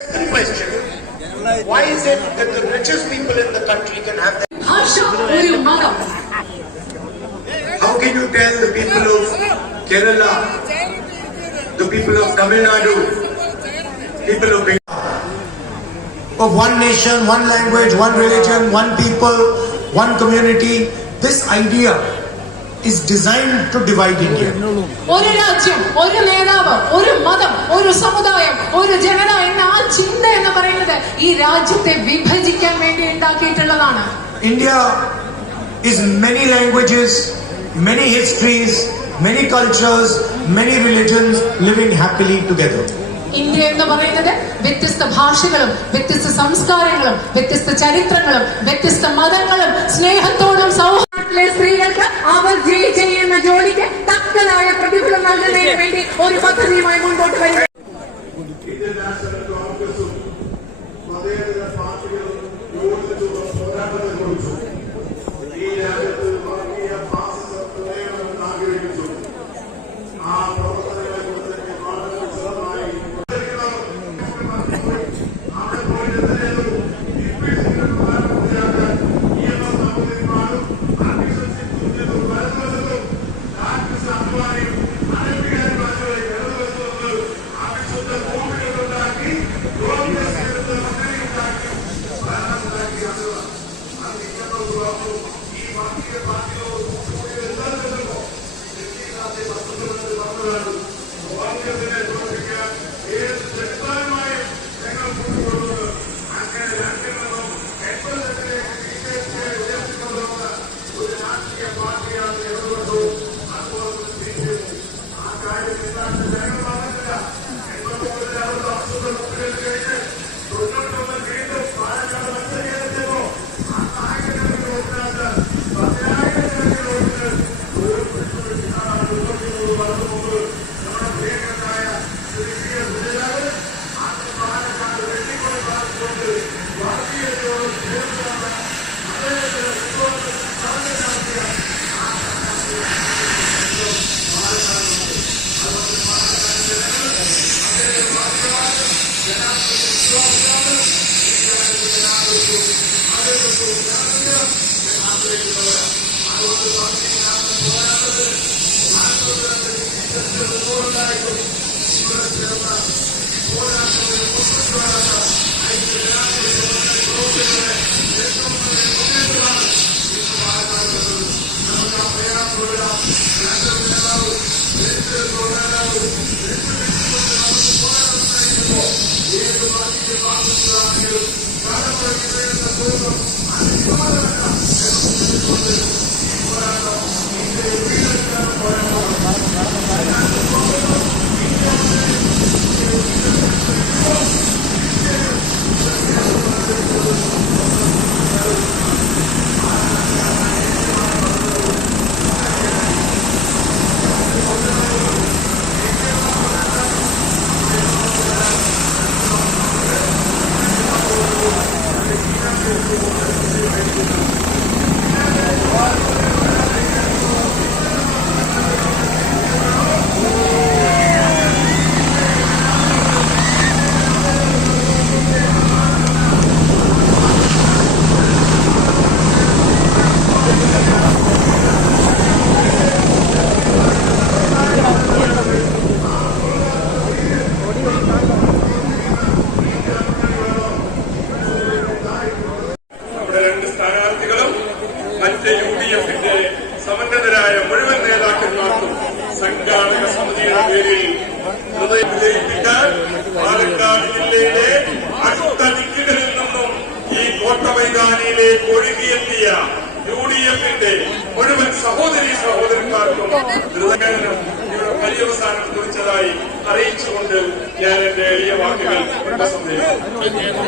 Question. Why is it that the richest people in the country can have that? How can you tell the people of Kerala, the people of Tamil Nadu, people of of one nation, one language, one religion, one people, one community? This idea is designed to divide India. ഒരു രാജ്യം, ഒരു നേതാവ്, ഒരു മതം, ഒരു സമുദായം, ഒരു ജനത എന്ന ആ ചിന്ത എന്ന് പറയുന്നത് ഈ രാജ്യത്തെ വിഭജിക്കാൻ വേണ്ടി ഉണ്ടാക്കിയിട്ടുള്ളതാണ്. India is many languages, many histories, many cultures, many religions living happily together. India എന്ന് പറയുന്നത് വ്യത്യസ്ത ഭാഷകളും വ്യത്യസ്ത സംസ്കാരങ്ങളും വ്യത്യസ്ത ചരിത്രങ്ങളും വ്യത്യസ്ത മതങ്ങളും സ്നേഹത്തോടും സൗഹാർദ്ദത്തിലെ സ്ത്രീകൾക്ക് അവർ ചെയ്യുന്ന ജോലിക്ക് തക്കതായ പ്രതിഫലം നൽകുന്നതിന് വേണ്ടി ഒരു പദ്ധതിയുമായി മുൻപോട്ട് വരും. സമന്നതരായ മുഴുവൻ നേതാക്കന്മാർക്കും സംഘാടക സമിതിയുടെ പേരിൽ ഹൃദയം വിജയിപ്പിക്കാൻ പാലക്കാട് ജില്ലയിലെ അടുത്ത ദിക്കുകളിൽ നിന്നും ഈ കോട്ട മൈതാനിയിലേക്ക് ഒഴുകിയെത്തിയ UDFന്റെ മുഴുവൻ സഹോദരി സഹോദരന്മാർക്കും ഹൃദയം ഇവിടെ പര്യവസാനം കുറിച്ചതായി അറിയിച്ചുകൊണ്ട് ഞാൻ എന്റെ എളിയ വാക്കുകൾ ഉപസംഹരിക്കുന്നു.